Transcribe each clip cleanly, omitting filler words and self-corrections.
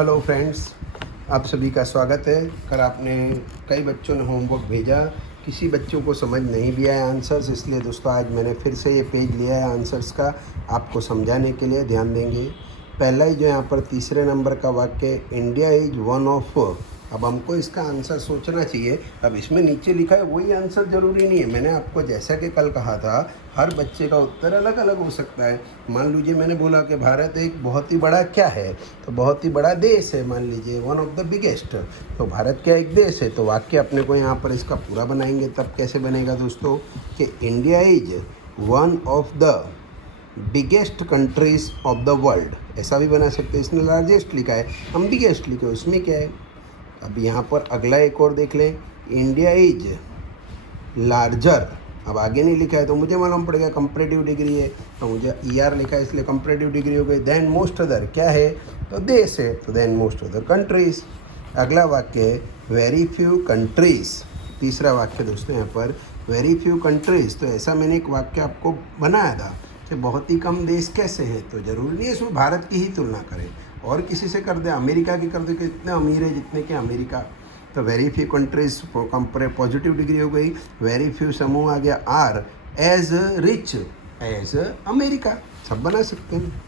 Hello friends, आप सभी का स्वागत है। कल आपने कई बच्चों ने होमवर्क भेजा, किसी बच्चों को समझ नहीं भी आया आंसर्स, इसलिए दोस्तों आज मैंने फिर से ये पेज लिया है आंसर्स का, आपको समझाने के लिए। ध्यान देंगे। पहला ही जो यहाँ पर तीसरे नंबर का वाक्य, इंडिया इज वन ऑफ। अब हमको इसका आंसर सोचना चाहिए। अब इसमें नीचे लिखा है वही आंसर ज़रूरी नहीं है। मैंने आपको जैसा कि कल कहा था, हर बच्चे का उत्तर अलग अलग हो सकता है। मान लीजिए मैंने बोला कि भारत एक बहुत ही बड़ा क्या है, तो बहुत ही बड़ा देश है। मान लीजिए वन ऑफ द बिगेस्ट, तो भारत क्या एक देश है। तो वाक्य अपने को यहाँ पर इसका पूरा बनाएंगे। तब कैसे बनेगा दोस्तों कि India is one of the biggest countries of the world, ऐसा भी बना सकते हैं। इसने लार्जेस्ट लिखा है, हम बिगेस्ट लिखे, उसमें क्या है। अब यहाँ पर अगला एक और देख लें, इंडिया इज लार्जर। अब आगे नहीं लिखा है तो मुझे मालूम पड़ेगा कंपैरेटिव डिग्री है, तो मुझे ER लिखा है इसलिए कंपैरेटिव डिग्री हो गई। देन मोस्ट अदर क्या है, तो देश है, तो देन मोस्ट अदर कंट्रीज। अगला वाक्य है वेरी फ्यू कंट्रीज। तीसरा वाक्य दोस्तों यहाँ पर वेरी फ्यू कंट्रीज, तो ऐसा मैंने एक वाक्य आपको बनाया था कि बहुत ही कम देश कैसे हैं। तो ज़रूरी नहीं है इसमें भारत की ही तुलना करें, और किसी से कर दे, अमेरिका की कर दे कि इतने अमीर है जितने कि अमेरिका। तो very few countries positive degree हो गई। वेरी फ्यू समूह आ गया, are as rich as America, सब बना सकते हैं।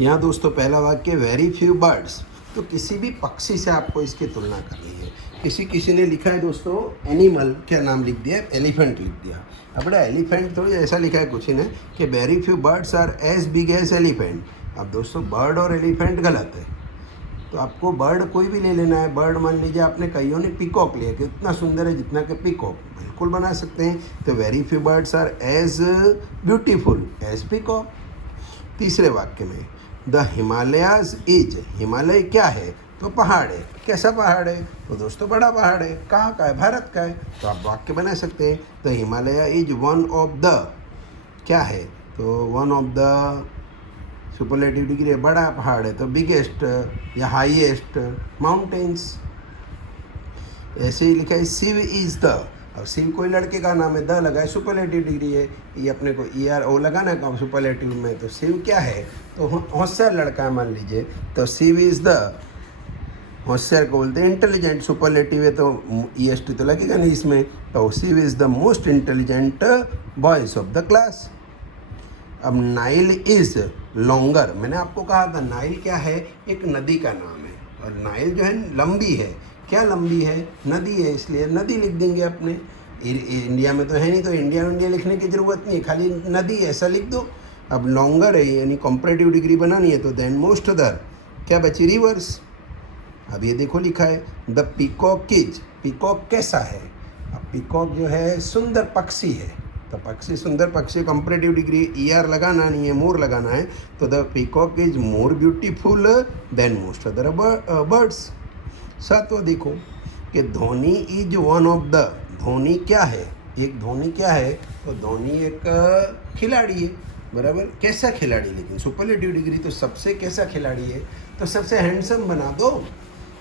यहाँ दोस्तों पहला वाक्य वेरी फ्यू बर्ड्स, तो किसी भी पक्षी से आपको इसकी तुलना करनी है। किसी ने लिखा है दोस्तों एनिमल, क्या नाम लिख दिया, एलिफेंट लिख दिया। अब बड़ा एलिफेंट थोड़ी ऐसा लिखा है कुछ ने कि very few birds are as big as elephant. अब दोस्तों बर्ड और एलिफेंट गलत है, तो आपको बर्ड कोई भी ले लेना है। बर्ड मान लीजिए आपने कईयों ने पीकॉक लिया कि इतना सुंदर है जितना कि पीकॉक, बिल्कुल बना सकते हैं। तो very few birds are as beautiful as peacock. तीसरे वाक्य में द हिमालयाज इज, हिमालय क्या है, तो पहाड़ है। कैसा पहाड़ है, तो दोस्तों बड़ा पहाड़ है। कहाँ का है, भारत का है। तो आप वाक्य बना सकते हैं, the Himalaya is one of the, क्या है, तो one of the superlative degree है, बड़ा पहाड़ है, तो बिगेस्ट या हाईएस्ट माउंटेन्स। ऐसे ही लिखा है शिव इज द। अब शिव कोई लड़के का नाम है, द लगा है, सुपरलेटिव डिग्री है, ये अपने को ER ओ लगाना है सुपरलेटिव में। तो शिव क्या है, तो होशियार लड़का है मान लीजिए, तो शिव इज द, होशियार को बोलते हैं इंटेलिजेंट। सुपरलेटिव है तो EST तो लगेगा नहीं इसमें। तो Shiv is the most intelligent boys of the class. अब नाइल इज लॉन्गर, मैंने आपको कहा था नाइल क्या है, एक नदी का नाम है, और नाइल जो है लंबी है। क्या लंबी है, नदी है, इसलिए नदी लिख देंगे अपने। इंडिया में तो है नहीं, तो इंडिया लिखने की ज़रूरत नहीं है, खाली नदी ऐसा लिख दो। अब लॉन्गर है यानी कंपैरेटिव डिग्री बनानी है, तो देन मोस्ट अदर क्या बची, रिवर्स। अब ये देखो लिखा है द पीकॉक इज, पीकॉक कैसा है। अब पीकॉक जो है सुंदर पक्षी है, तो पक्षी सुंदर पक्षी, कंपैरेटिव डिग्री ER लगाना नहीं है, मोर लगाना है। तो the peacock is more beautiful then most other birds. सातवां देखो कि Dhoni is one of the, Dhoni क्या है, एक धोनी क्या है, तो धोनी एक खिलाड़ी है, बराबर। कैसा खिलाड़ी, लेकिन सुपरलेटिव डिग्री तो सबसे कैसा खिलाड़ी है, तो सबसे हैंडसम बना दो।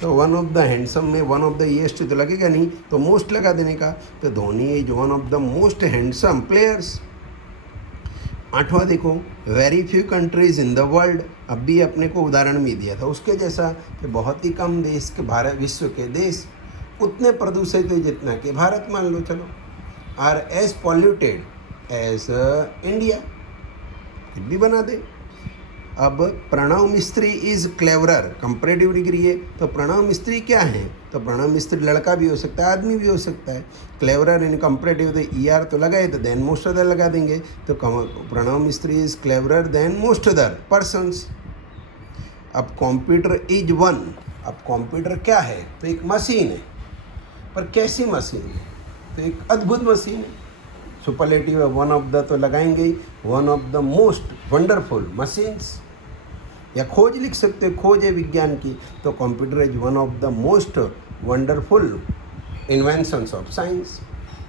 तो वन ऑफ द हैंडसम में वन ऑफ द EST तो लगेगा नहीं, तो मोस्ट लगा देने का। तो Dhoni is one of the most handsome players. आठवां देखो very few countries in the world. अब भी अपने को उदाहरण भी दिया था उसके जैसा कि बहुत ही कम देश के, भारत विश्व के देश उतने प्रदूषित है जितना कि भारत मान लो, चलो। Are as polluted as India, फिर भी बना दे। अब Pranav Mistry is cleverer, comparative degree है, तो प्रणव मिस्त्री क्या है, तो प्रणव मिस्त्री लड़का भी हो सकता है, आदमी भी हो सकता है। क्लेवरर इन कंपैरेटिव, तो ER तो लगाए, तो देन मोस्ट अदर लगा देंगे। तो Pranav Mistry is cleverer than most other persons. अब कंप्यूटर इज वन, अब कंप्यूटर क्या है, तो एक मशीन है, पर कैसी मशीन है, तो एक अद्भुत मशीन है। सुपरलेटिव वन ऑफ द तो लगाएंगे ही, one of the most wonderful machines. या खोज लिख सकते हो, खोज है विज्ञान की, तो computer is one of the most wonderful inventions of science.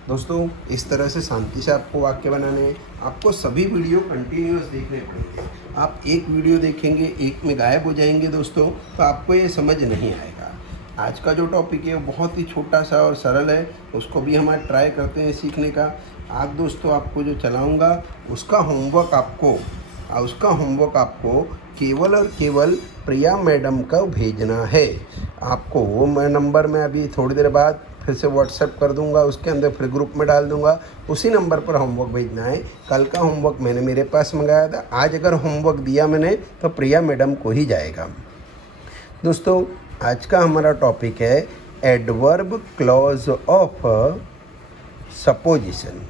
दोस्तों इस तरह से शांति से आपको वाक्य बनाने हैं। आपको सभी वीडियो कंटिन्यूअस देखने पड़ेंगे। आप एक वीडियो देखेंगे, एक में गायब हो जाएंगे दोस्तों, तो आपको ये समझ नहीं आएगा। आज का जो टॉपिक है वो बहुत ही छोटा सा और सरल है, उसको भी हम ट्राई करते हैं सीखने का। आज दोस्तों आपको जो चलाऊँगा उसका होमवर्क आपको और उसका होमवर्क आपको केवल और केवल प्रिया मैडम का भेजना है। आपको वो मैं नंबर में अभी थोड़ी देर बाद फिर से व्हाट्सएप कर दूंगा, उसके अंदर फिर ग्रुप में डाल दूंगा, उसी नंबर पर होमवर्क भेजना है। कल का होमवर्क मैंने मेरे पास मंगाया था, आज अगर होमवर्क दिया मैंने तो प्रिया मैडम को ही जाएगा। दोस्तों आज का हमारा टॉपिक है एडवर्ब क्लॉज ऑफ सपोजिशन।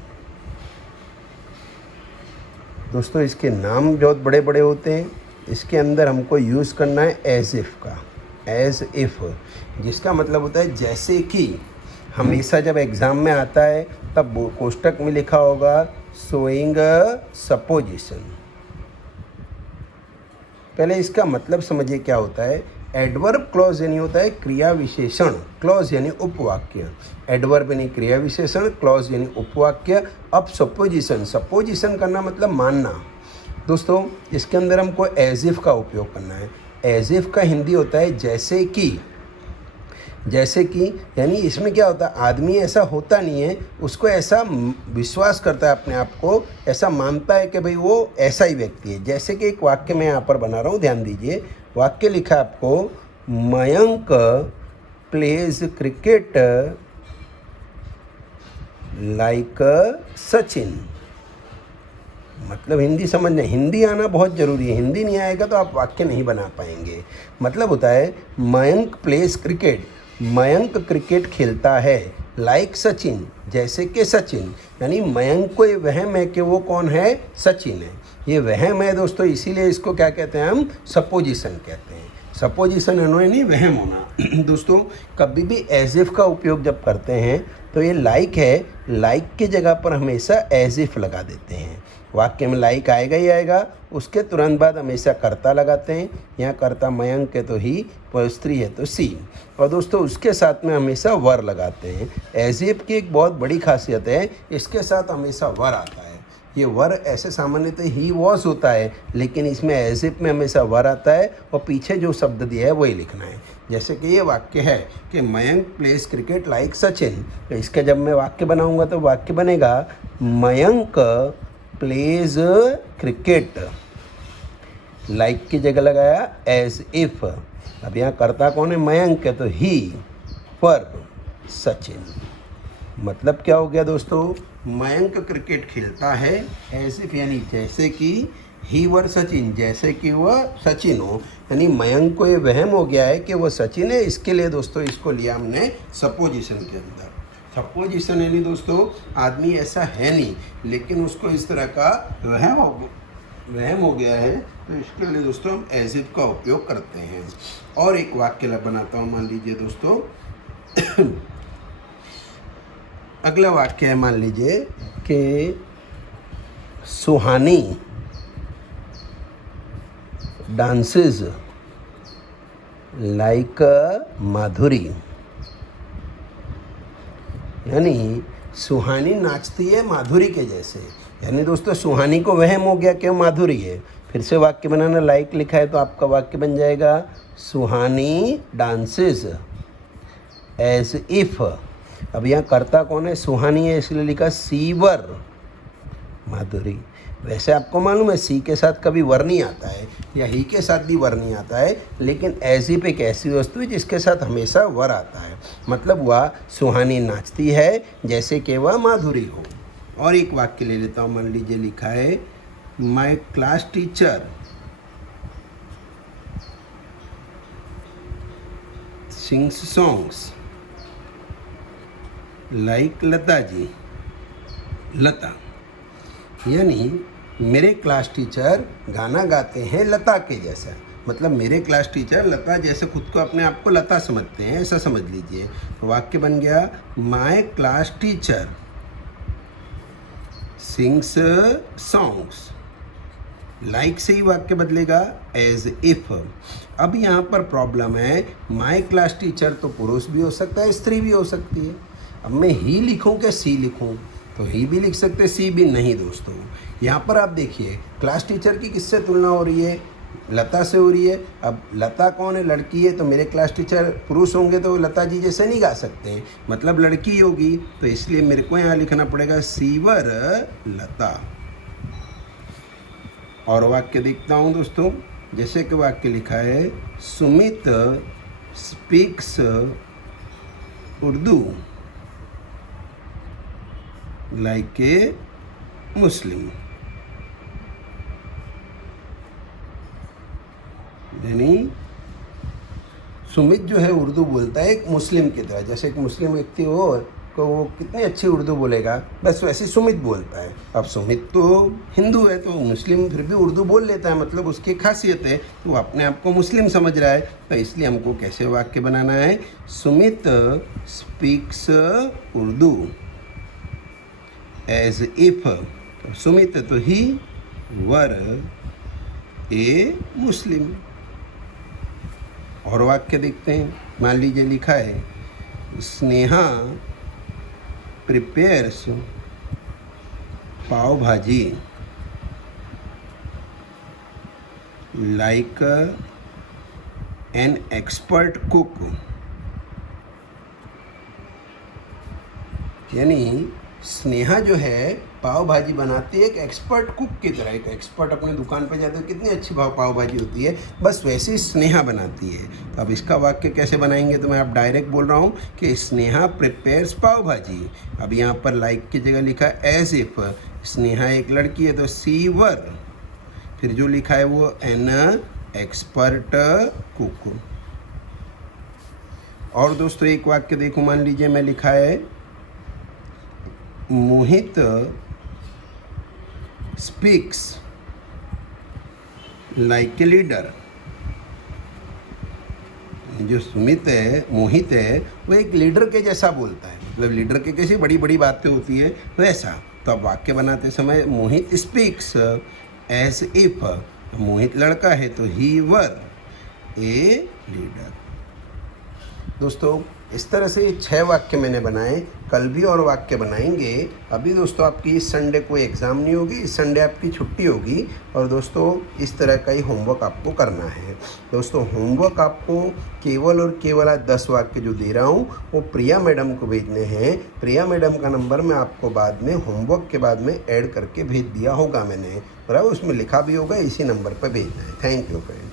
दोस्तों इसके नाम बहुत बड़े बड़े होते हैं। इसके अंदर हमको यूज़ करना है एज इफ़ का, एज इफ़, जिसका मतलब होता है जैसे कि। हमेशा जब एग्ज़ाम में आता है तब कोष्टक में लिखा होगा शोइंग सपोजिशन। पहले इसका मतलब समझिए क्या होता है। एडवर्ब क्लॉज यानी होता है क्रिया विशेषण, क्लॉज यानी उपवाक्य। एडवर्ब यानी क्रिया विशेषण, क्लॉज यानी उपवाक्य। अब सपोजिशन, सपोजिशन करना मतलब मानना। दोस्तों इसके अंदर हमको एज इफ का उपयोग करना है। एज इफ का हिंदी होता है जैसे कि। जैसे कि यानी इसमें क्या होता है, आदमी ऐसा होता नहीं है, उसको ऐसा विश्वास करता है अपने आप को, ऐसा मानता है कि भाई वो ऐसा ही व्यक्ति है। जैसे कि एक वाक्य मैं यहाँ पर बना रहा हूँ, ध्यान दीजिए। वाक्य लिखा है आपको, Mayank pledge cricket like Sachin. मतलब हिंदी समझना, हिंदी आना बहुत ज़रूरी है। हिंदी नहीं आएगा तो आप वाक्य नहीं बना पाएंगे। मतलब होता है Mayank pledge cricket, Mayank cricket खेलता है, लाइक सचिन, जैसे कि सचिन। यानी मयंक को ये वहम है कि वो कौन है, सचिन है। ये वहम है दोस्तों, इसीलिए इसको क्या कहते हैं हम, सपोजिशन कहते हैं। सपोजिशन यानी वहम होना। दोस्तों कभी भी एज इफ का उपयोग जब करते हैं तो ये लाइक है, लाइक की जगह पर हमेशा एज इफ लगा देते हैं। वाक्य में लाइक आएगा ही आएगा, उसके तुरंत बाद हमेशा कर्ता लगाते हैं। यहाँ कर्ता मयंक है तो ही, पर स्त्री है तो सी। और दोस्तों उसके साथ में हमेशा वर लगाते हैं। एज इफ की एक बहुत बड़ी खासियत है, इसके साथ हमेशा वर आता है। ये वर ऐसे सामान्यतः ही वॉज होता है, लेकिन इसमें एज इफ में हमेशा वर आता है और पीछे जो शब्द दिया है वही लिखना है। जैसे कि ये वाक्य है कि Mayank pledge cricket like Sachin, तो इसका जब मैं वाक्य बनाऊंगा तो वाक्य बनेगा मयंक प्लेज क्रिकेट, लाइक की जगह लगाया एज इफ। अब यहाँ कर्ता कौन है, मयंक है तो ही, वर्ब सचिन। मतलब क्या हो गया दोस्तों, मयंक क्रिकेट खेलता है एज इफ यानी जैसे कि, ही वर सचिन, जैसे कि वह सचिन हो। यानी मयंक को ये वहम हो गया है कि वह सचिन है। इसके लिए दोस्तों इसको लिया हमने सपोजिशन के अंदर। सपोजिशन यानी दोस्तों आदमी ऐसा है नहीं, लेकिन उसको इस तरह का वहम हो गया है, तो इसके लिए दोस्तों हम एज इफ का उपयोग करते हैं। और एक वाक्य बनाता हूँ, मान लीजिए दोस्तों अगला वाक्य है, मान लीजिए कि सुहानी डांसेस लाइक माधुरी। यानी सुहानी नाचती है माधुरी के जैसे। यानी दोस्तों सुहानी को वहम हो गया कि माधुरी है। फिर से वाक्य बनाना, लाइक लिखा है तो आपका वाक्य बन जाएगा सुहानी डांसेस एज इफ। अब यहाँ कर्ता कौन है, सुहानी है, इसलिए लिखा सीवर माधुरी। वैसे आपको मालूम है सी के साथ कभी वर नहीं आता है, या ही के साथ भी वर नहीं आता है, लेकिन एज इफ एक ऐसी वस्तु है जिसके साथ हमेशा वर आता है। मतलब वह सुहानी नाचती है जैसे कि वह माधुरी हो। और एक वाक्य ले लेता हूँ, मान लीजिए लिखा है my class teacher sings songs like Lata ji, Lata. यानी मेरे क्लास टीचर गाना गाते हैं लता के जैसा। मतलब मेरे क्लास टीचर लता जैसे खुद को अपने आप को लता समझते हैं, ऐसा समझ लीजिए। वाक्य बन गया my class teacher sings songs. Like से ही वाक्य बदलेगा एज इफ। अब यहाँ पर प्रॉब्लम है, माय क्लास टीचर तो पुरुष भी हो सकता है, स्त्री भी हो सकती है। अब मैं ही लिखूं क्या सी लिखूं, तो ही भी लिख सकते, सी भी नहीं। दोस्तों यहाँ पर आप देखिए क्लास टीचर की किससे तुलना हो रही है, लता से हो रही है। अब लता कौन है, लड़की है, तो मेरे क्लास टीचर पुरुष होंगे तो लता जी जैसे नहीं गा सकते हैं, मतलब लड़की होगी, तो इसलिए मेरे को यहाँ लिखना पड़ेगा सीवर लता। और वाक्य देखता हूँ दोस्तों। जैसे कि वाक्य लिखा है, Sumit speaks Urdu like a Muslim. यानी सुमित जो है उर्दू बोलता है एक मुस्लिम की तरह। जैसे एक मुस्लिम व्यक्ति हो तो वो कितनी अच्छी उर्दू बोलेगा, बस वैसे सुमित बोलता है। अब सुमित तो हिंदू है, तो मुस्लिम फिर भी उर्दू बोल लेता है, मतलब उसकी खासियत है, तो वो अपने आप को मुस्लिम समझ रहा है। तो इसलिए हमको कैसे वाक्य बनाना है, Sumit speaks Urdu as if, तो सुमित तो ही वर ए मुस्लिम। और वाक्य देखते हैं। मान लीजिए लिखा है, स्नेहा प्रिपेयर्स पाव भाजी लाइक एन एक्सपर्ट कुक। यानी स्नेहा जो है पाव भाजी बनाती है एक एक्सपर्ट कुक की तरह। एक एक्सपर्ट अपने दुकान पे जाते हैं, कितनी अच्छी पाव भाजी होती है, बस वैसे ही स्नेहा बनाती है। तो अब इसका वाक्य कैसे बनाएंगे, तो मैं आप डायरेक्ट बोल रहा हूँ कि स्नेहा प्रिपेयर्स पाव भाजी। अब यहाँ पर लाइक की जगह लिखा है एज इफ, स्नेहा एक लड़की है तो सी वर, फिर जो लिखा है वो एन एक्सपर्ट कुक। और दोस्तों एक वाक्य देखो, मान लीजिए मैं लिखा है, मोहित स्पीक्स लाइक ए लीडर। जो सुमित है, मोहित है, वो एक लीडर के जैसा बोलता है, मतलब लीडर के कैसी बड़ी बड़ी बातें होती हैं वैसा। तो अब वाक्य बनाते समय मोहित स्पीक्स एज इफ, मोहित लड़का है तो ही वर ए लीडर। दोस्तों इस तरह से 6 वाक्य मैंने बनाए, कल भी और वाक्य बनाएंगे। अभी दोस्तों आपकी इस संडे कोई एग्ज़ाम नहीं होगी, इस संडे आपकी छुट्टी होगी। और दोस्तों इस तरह का ही होमवर्क आपको करना है। दोस्तों होमवर्क आपको केवल और केवल 10 वाक्य जो दे रहा हूँ वो प्रिया मैडम को भेजने हैं। प्रिया मैडम का नंबर मैं आपको बाद में होमवर्क के बाद में ऐड करके भेज दिया होगा मैंने, बराबर, उसमें लिखा भी होगा, इसी नंबर पर भेजना है। Thank you friend.